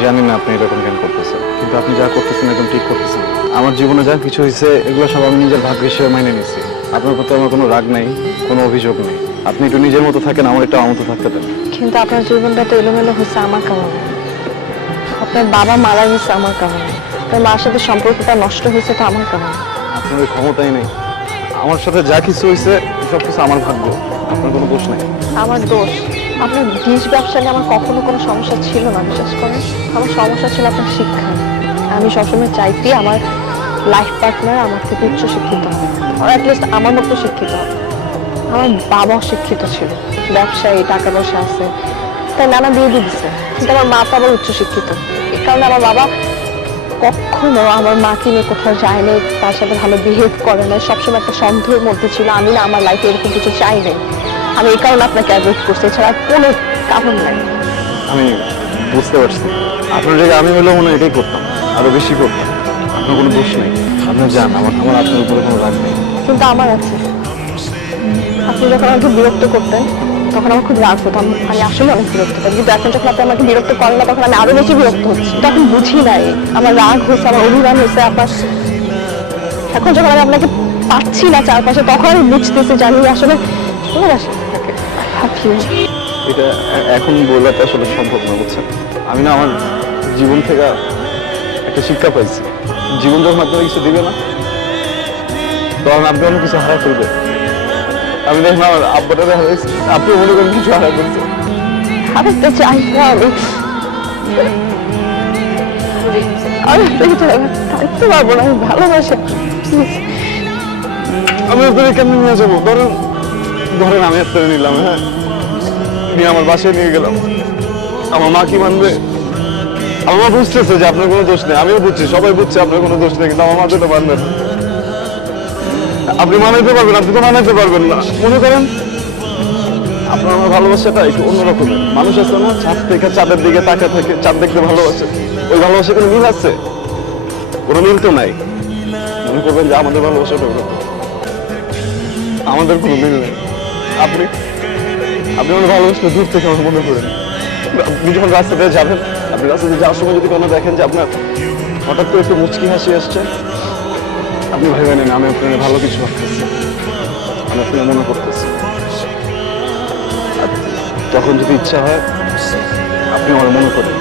জানি না আপনি এরকম কেন করতেছেন, কিন্তু আপনি যা করতেছেন একদম ঠিক করতেছেন। আমার জীবনে যা কিছু হয়েছে এগুলো সব আমি নিজের ভাগ্য হিসেবে মাইনে নিচ্ছি। আপনার প্রতি আমার কোনো রাগ নাই, কোনো অভিযোগ নেই। আপনি একটু নিজের মতো থাকেন, আমার একটু আমার মতো থাকতে দেন। কিন্তু আপনার জীবনটা তো এলোমেলো হয়েছে আমার কারণে। আপনার বাবা মারা গেছে আমার কারণে, আপনার মার সাথে সম্পর্কটা নষ্ট হয়েছে তো আমার কারণে। আপনার ওই ক্ষমতাই নেই। আমার সাথে যা কিছু হয়েছে সব কিছু আমার ভাগ্য, আপনার কোনো দোষ নাই। আমার দোষ? আপনার ডিশ ব্যবসা নিয়ে আমার কখনো কোনো সমস্যা ছিল না, বিশ্বাস করেন। আমার সমস্যা ছিল আপনার শিক্ষা। আমি সবসময় চাইছি আমার লাইফ পার্টনার আমার থেকে উচ্চ শিক্ষিত হবে, আর অ্যাটলিস্ট আমার মতো শিক্ষিত হবে। আমার বাবা শিক্ষিত ছিল, ব্যবসায়ী, টাকা পয়সা আছে, তাই নানা বিয়ে দিয়ে দিচ্ছে। কিন্তু আমার মা তো আবার উচ্চ শিক্ষিত। এই কারণে আমার বাবা কখনো আমার মাকে নিয়ে কোথাও যায় নাই, তার সাথে ভালো বিহেভ করে নাই, সবসময় একটা সন্দেহের মধ্যে ছিল। আমি না আমার লাইফে এরকম কিছু চাই নাই। আমি এই কারণে আপনাকে অ্যাভয়েড করছি, এছাড়া কোনো কারণ নাই। আমি বুঝতে পারছি, আপনার জায়গায় আমি হলেও মনে হয় এটাই করতাম, আরো বেশি করতাম। আপনার কোনো দোষ নেই, আপনি যান, আমার আমার আপনার উপরে কোনো রাগ নেই। কিন্তু আমার আছে। আপনি যখন আমাকে বিরক্ত করতেন তখন আমার খুব রাগ হতো, আমি আসলে অনেক বিরক্ত হতাম। কিন্তু এখন যখন আপনি আমাকে বিরক্ত করেন না তখন আমি আরো বেশি বিরক্ত হচ্ছি। তখন বুঝি নাই আমার রাগ হয়েছে, আমার অভিমান হয়েছে আপনার। এখন যখন আমি আপনাকে পাচ্ছি না চারপাশে তখন আমি বুঝতেছি যে আমি আসলে ভালোবাসি আপনাকে। I love you। এটা এখন বললে তো আসলে সম্ভব না, বুঝছেন। আমি না আমার জীবন থেকে একটা শিক্ষা পাইছি। জীবন যখন আপনার কিছু দিবে না তখন আপনি অনেক কিছু হারা করবে। আমি দেখলাম আমার আব্বাটা দেখা যাচ্ছে, আপনি মনে করেন কিছু হারা করছেন। আমি তো চাই না, আমি থাকতে পারবো না, আমি ভালোবাসি। আমি আপনাকে কেমনি নিয়ে যাবো? ধরেন ধরেন আমি আপনাকে নিলাম, হ্যাঁ, নিয়ে আমার বাসায় নিয়ে গেলাম। আমার মা কি মানবে? আমার মা বুঝতেছে যে আপনার কোনো দোষ নেই, আমিও বুঝছি, সবাই বুঝছে আপনার কোনো দোষ নেই, কিন্তু আমার মা তো মানবে না। আপনি মানাইতে পারবেন, আপনি তো মানাইতে পারবেন না। মনে করেন আপনার আমার ভালোবাসাটা একটু অন্যরকমের। মানুষ আছে না, চাঁদ থেকে চাঁদের দিকে তাকা থাকে, চাঁদ দেখতে ভালোবাসে। ওই ভালোবাসা কোনো মিল আছে? কোনো মিল তো নাই। মনে করবেন যে আমাদের ভালোবাসাটা ওরকম, আমাদের কোনো মিল নেই। আপনি আপনি আমার ভালোবাসলে দূর থেকে আমার মনে করেন। আপনি যখন রাস্তাতে যাবেন, আপনি রাস্তাতে যাওয়ার সময় যদি কোনো দেখেন যে আপনার হঠাৎ করে একটু মুচকি হাসি আসছে, আপনি ভেবে নেন আমি আপনার ভালো কিছু ভাবতেছি, আমি আপনার মনে করতেছি। আর তখন যদি ইচ্ছা হয় আপনি আমার মনে করেন।